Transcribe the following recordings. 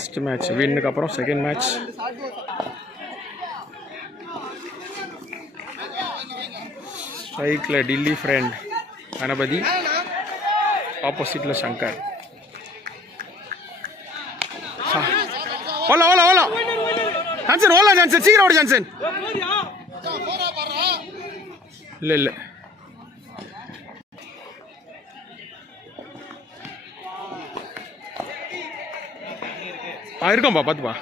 First match வின்னுக்கு அப்புறம் second match. ஸ்ட்ரைக்கில் Delhi friend Ganapathi, ஆப்போசிட்டில் சங்கர். ஓலா ஓலா ஓலா ஜான்சன், ஓலா ஜான்சன், சீக்கிரம் ஓடு ஜான்சன். இல்லை இல்லை இருக்கோம்பா, பார்த்துப்பா.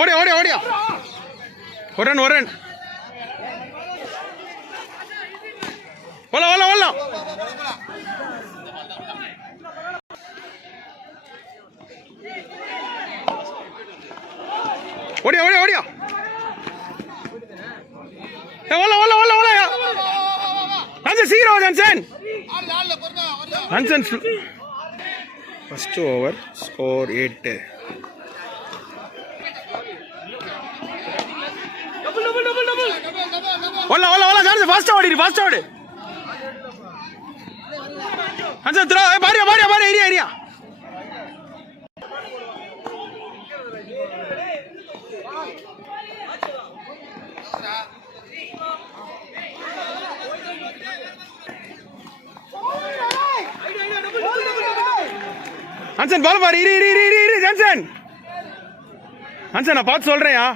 ஓடியா ஓடியா ஓடியா, ஒரு ரன் ஒரு ரன். ஓலா ஓலா ஓலா, ஓடியா ஓடியா ஓடியா. ஓலா ஓலா ஓலா ஓலா ஜான்சன், சீக்கிரம் Johnson. Johnson first over, score 8. Ola Ola Ola Johnson, ஃபாஸ்டா ஓடி, ஃபாஸ்டா ஓடு ஜான்சன். த்ரோ, பாரியா பாரியா பாரியா, ஏரியா ஏரியா. ஜான்சன் பால் பாரு, இரு இரு இரு இரு ஜான்சன். ஜான்சன் நான் பார்த்து சொல்றேன்யா.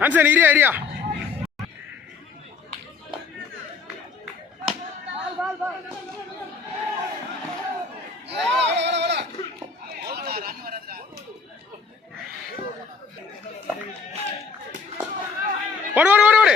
ஜான்சன் இரியா இரியா. ஓடு ஓடு ஓடு ஓடு.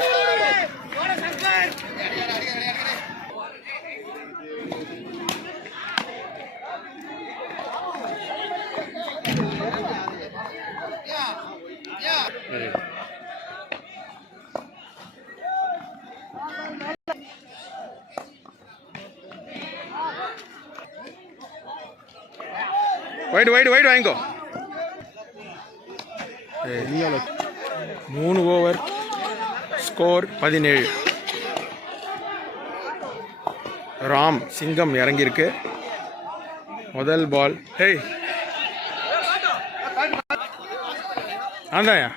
வைடு வைடு வைடு வாங்கிக்கோ. 3 ஓவர், ஸ்கோர் 17. ராம் சிங்கம் இறங்கியிருக்கு. முதல் பால். ஹேய் ஆந்தாயா,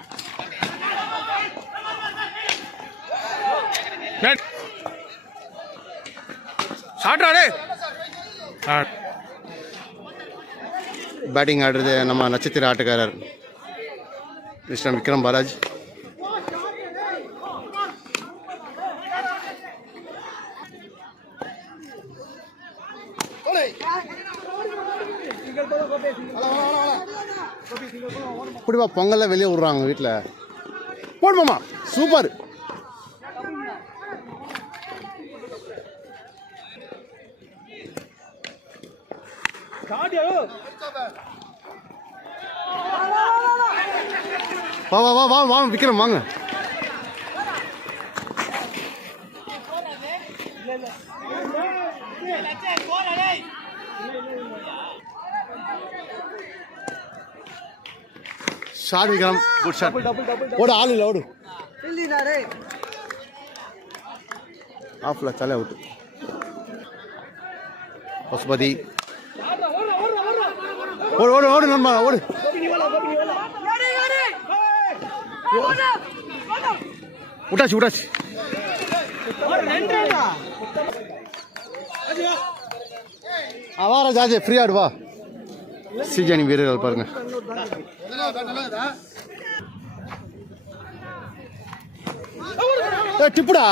ஷார்ட் ஆடு. பேட்டிங் ஆடுறது நம்ம நட்சத்திர ஆட்டக்காரர் மிஸ்டர் விக்ரம் பாலாஜ். இப்படிப்பா பொங்கல்ல வெளியே விடுறாங்க வீட்டில். போடுமாமா, சூப்பர். வா வா வா வா வா விக்ரம் வாங்க. Shot Vikram, good shot. ஓடு, ஆள் இல்லை, ஓடு. ஆஃப்ல தலை அவுட். பசுபதி ஓடு ஓடு ஓடு நண்பா, ஓடு. விட்டாச்சு விட்டாச்சு. வாரா ஜாஜே, ஃப்ரீ ஆடு வா. சீஜனி வீரர்கள் பாருங்க. டிப்புடா.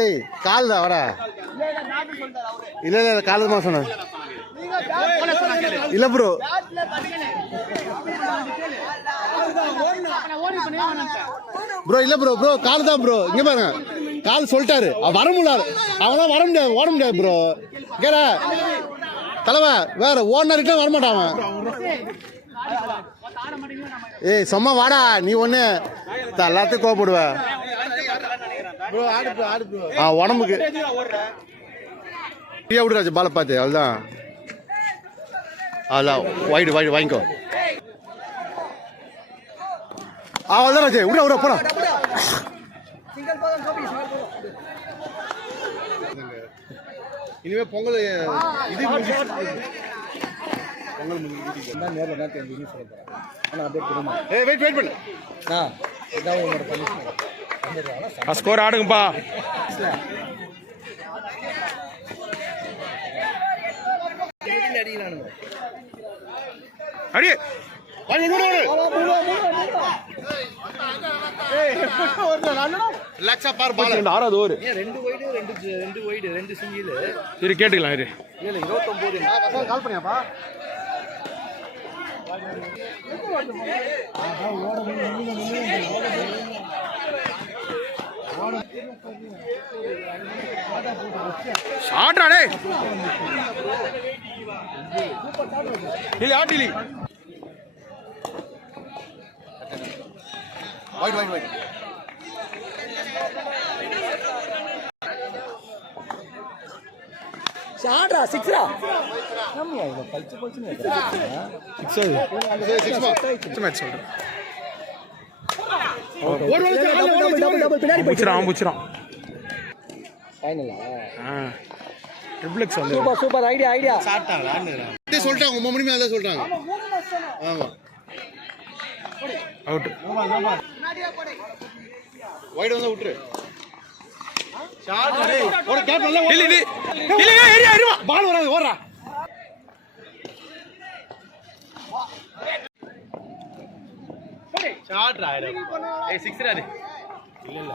ஏய் கால் தான் வர. இல்லை இல்லை கால் தான் சொன்னேன். இல்லை ப்ரோ, ப்ரோ இல்லை ப்ரோ, ப்ரோ கால் தான் ப்ரோ. இங்கே பாருங்க, கால் சொல்லிட்டாரு. வர முடியாது, அவன் வர முடியாது, ஓட முடியாது ப்ரோ. கேரா தலைவா வேற ஓனர்கிட்ட வரமாட்டான் ஏய் சும்மா வாடா நீ ஒண்ணு எல்லாத்தையும் கோவப்படுவ உடம்புக்கு விடுறாச்சு பாலை பார்த்து அதுதான் அதான் வைடு வைடு வாங்கிக்கோ அவ்வளோதான் ராஜே விட விட போலாம் இனிமே பொங்கல் இது பொங்கல் நேரில் தான் தெரிஞ்சு சொல்ல போகிறேன் ஆனால் அப்படியே திரும்ப வெயிட் வெயிட் பண்ணு ஏதாவது உங்களோட பர்மிஷன் ஸ்கோர் ஆடுங்கப்பா அடி ஆறாவது ஓவர் ரெண்டு சிங்கிள் சரி கேட்டுக்கலாம் இரு 29 கால் பண்ணியாப்பா ஷாட் ஆடே இல்ல ஆட்டிலி வைட் வைட் வைட் ஷாட்ரா சிக்ஸ்ரா சிக்ஸ் மேட்ச் சொல்றேன் பூச்சிரான் ட்ரிபிள் எக்ஸ் வந்து சூப்பர் ஐடியா சொல்லிட்டாங்க 9 மணி மேல சொல்லிட்டாங்க ஆமா அவுட் வைட் வந்து விட்டுரு ஷாட் டேய் ஒரு கேப் நல்லா இல்ல இல்ல ஏரியா ஏரியா பால் வராது ஓடுறா ஷாட் ராய்டா ஏய் 6 ரா இல்ல